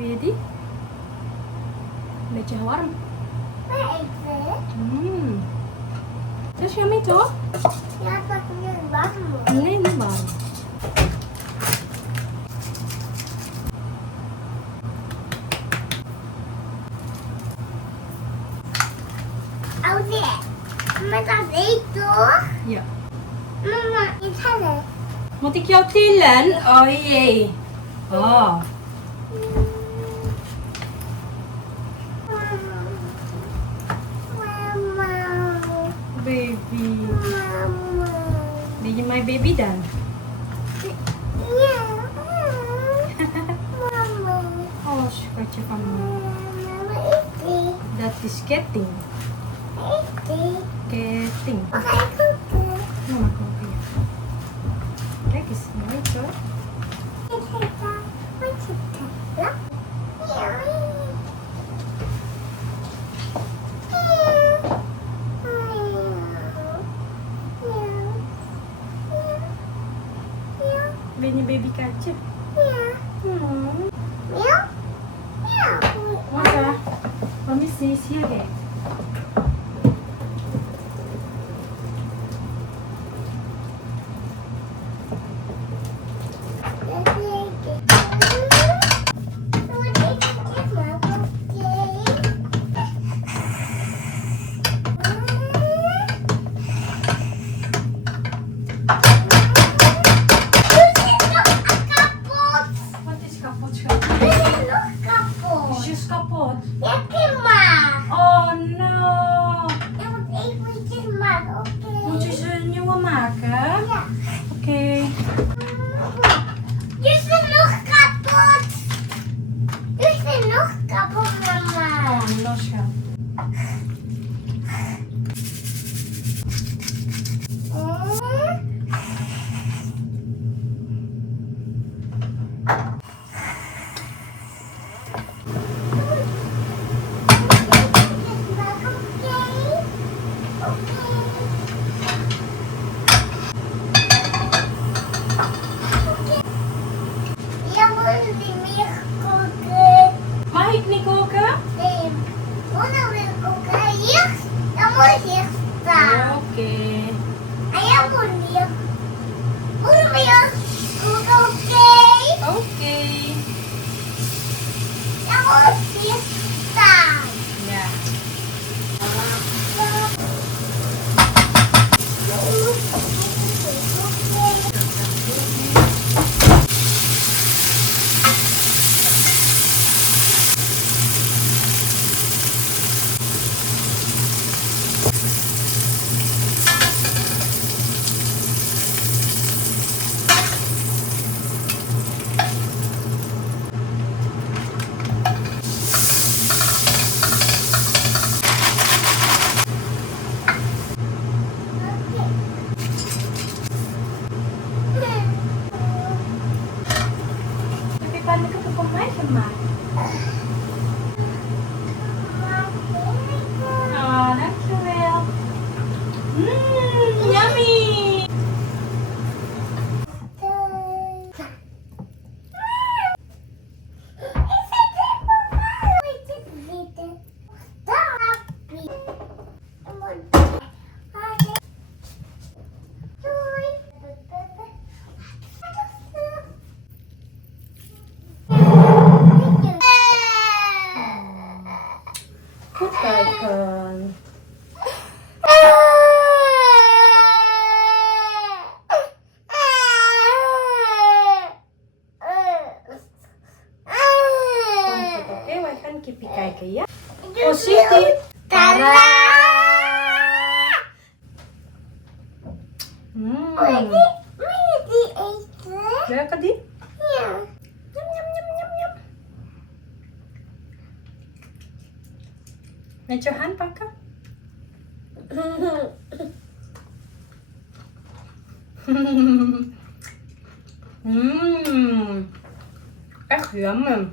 Wil je die? Een beetje warm. Dat is yummy toch? Ja, pak nu warm. Nee, niet warm. Oh nee, maar dat weet toch? Ja. Mama, ik ga het. Moet ik jou tillen? Oh jee. Oh. Mama. Baby. Mama. Ben je mijn baby dan? Ja. Mama. Oh, schatje van me. Mama, ik die. Dat is ketting. Ik die. Ketting. Mag ik koken? Mama, kom hier. Kijk eens, mooi toch? Ik ga het. Wat is het? Ja. Ben je babykatje? Ja. Ja. Ja. Masa, permisi, sia guys. Wat is kapot, schatje? Is je kapot? Ja, kijk maar. Oh no. Je moet eventjes maken, oké? Moet je ze een nieuwe maken? Ja. Oké. Je is nog kapot. Je is nog kapot, mama. Oh, los gaan. Mag ik niet koken? Oké. Oké. Ja. Heb je pannenkoeken voor mij gemaakt? Oh, dankjewel. Yummy. Goed kijken. Komt het oké? Wij gaan kippie kijken, ja? Positie. Tada! Wil je die eten? Welke die? Ja. Yum, yum, yum, yum, yum. Met je hand pakken? Echt yummy.